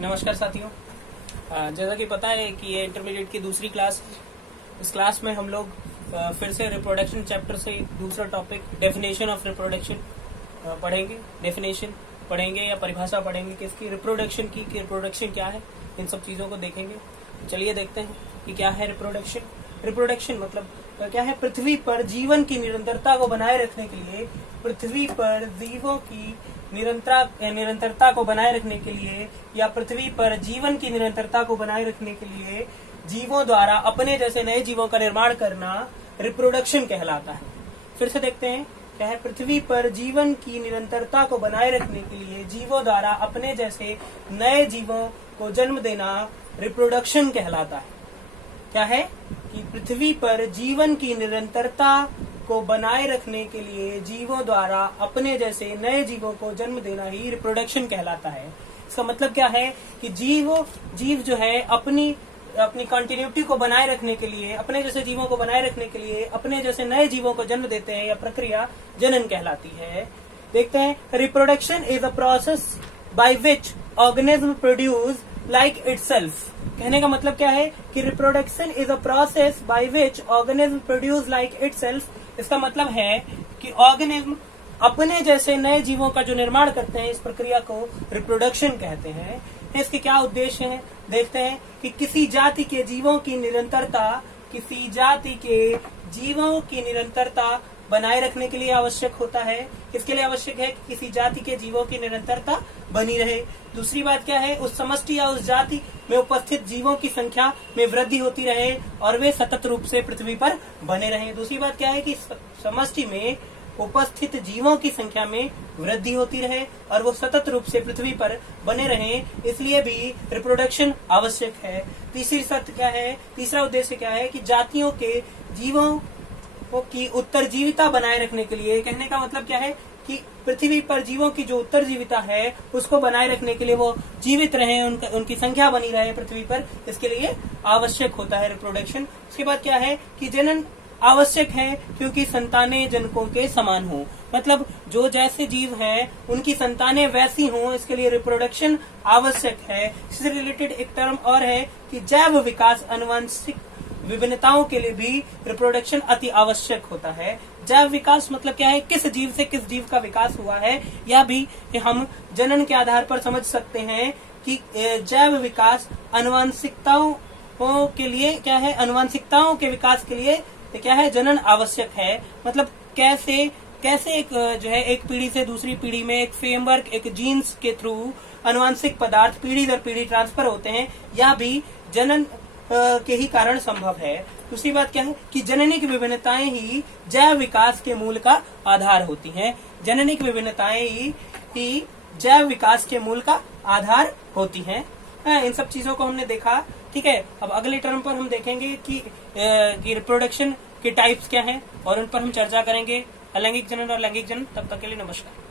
नमस्कार साथियों। जैसा कि पता है कि ये इंटरमीडिएट की दूसरी क्लास है। इस क्लास में हम लोग फिर से रिप्रोडक्शन चैप्टर से दूसरा टॉपिक डेफिनेशन ऑफ रिप्रोडक्शन पढ़ेंगे। डेफिनेशन पढ़ेंगे या परिभाषा पढ़ेंगे कि इसकी रिप्रोडक्शन की रिप्रोडक्शन क्या है, इन सब चीजों को देखेंगे। चलिए देखते हैं कि क्या है रिप्रोडक्शन। रिप्रोडक्शन मतलब क्या है? पृथ्वी पर जीवन की निरंतरता को बनाए रखने के लिए, पृथ्वी पर जीवों की निरंतरता को बनाए रखने के लिए या पृथ्वी पर जीवन की निरंतरता को बनाए रखने के लिए जीवों द्वारा अपने जैसे नए जीवों का निर्माण करना रिप्रोडक्शन कहलाता है। फिर से देखते हैं क्या है? पृथ्वी पर जीवन की निरंतरता को बनाए रखने के लिए जीवों द्वारा अपने जैसे नए जीवों को जन्म देना रिप्रोडक्शन कहलाता है। क्या है कि पृथ्वी पर जीवन की निरंतरता को बनाए रखने के लिए जीवों द्वारा अपने जैसे नए जीवों को जन्म देना ही रिप्रोडक्शन कहलाता है। इसका मतलब क्या है कि जीव जो है अपनी कंटिन्यूटी को बनाए रखने के लिए, अपने जैसे जीवों को बनाए रखने के लिए अपने जैसे नए जीवों को जन्म देते हैं। यह प्रक्रिया जनन कहलाती है। देखते हैं, reproduction is a process by which organism produce like itself. कहने का मतलब क्या है कि reproduction is a process by which organism produce like itself. इसका मतलब है कि ऑर्गेनिज्म अपने जैसे नए जीवों का जो निर्माण करते हैं, इस प्रक्रिया को रिप्रोडक्शन कहते हैं। इसके क्या उद्देश्य हैं? देखते हैं कि किसी जाति के जीवों की निरंतरता बनाए रखने के लिए आवश्यक होता है। इसके लिए आवश्यक है कि किसी जाति के जीवों की निरंतरता बनी रहे। दूसरी बात क्या है? उस समष्टि या उस जाति में उपस्थित जीवों की संख्या में वृद्धि होती रहे और वे सतत रूप से पृथ्वी पर बने रहें। दूसरी बात क्या है कि समष्टि में उपस्थित जीवों की संख्या में वृद्धि होती रहे और वो सतत रूप से पृथ्वी पर बने रहें, इसलिए भी रिप्रोडक्शन आवश्यक है। तीसरी शर्त क्या है? तीसरा उद्देश्य क्या है कि जातियों के जीवों की उत्तरजीविता बनाए रखने के लिए। कहने का मतलब क्या है कि पृथ्वी पर जीवों की जो उत्तरजीविता है उसको बनाए रखने के लिए वो जीवित रहे, उनकी संख्या बनी रहे पृथ्वी पर, इसके लिए आवश्यक होता है रिप्रोडक्शन। उसके बाद क्या है कि जनन आवश्यक है क्योंकि संतानें जनकों के समान हो। मतलब जो जैसे जीव हैं उनकी संतानें वैसी हों, इसके लिए रिप्रोडक्शन आवश्यक है। इससे रिलेटेड एक टर्म और है कि जैव विकास, आनुवंशिक विभिन्नताओं के लिए भी रिप्रोडक्शन अति आवश्यक होता है। जैव विकास मतलब क्या है? किस जीव से किस जीव का विकास हुआ है, यह भी हम जनन के आधार पर समझ सकते हैं कि जैव विकास आनुवंशिकताओं के लिए क्या है? आनुवंशिकताओं के विकास के लिए क्या है? जनन आवश्यक है। मतलब कैसे एक जो है एक पीढ़ी से दूसरी पीढ़ी में एक फ्रेमवर्क, एक जीन्स के थ्रू आनुवंशिक पदार्थ पीढ़ी दर पीढ़ी ट्रांसफर होते हैं, यह भी जनन के ही कारण संभव है। दूसरी बात क्या है कि जननिक विभिन्नताएं ही जैव विकास के मूल का आधार होती हैं। जननिक विभिन्नताएं ही जैव विकास के मूल का आधार होती हैं। इन सब चीजों को हमने देखा। ठीक है, अब अगले टर्म पर हम देखेंगे कि रिप्रोडक्शन के टाइप्स क्या हैं और उन पर हम चर्चा करेंगे। अलैंगिक जनन और लैंगिक जनन। तब तक के लिए नमस्कार।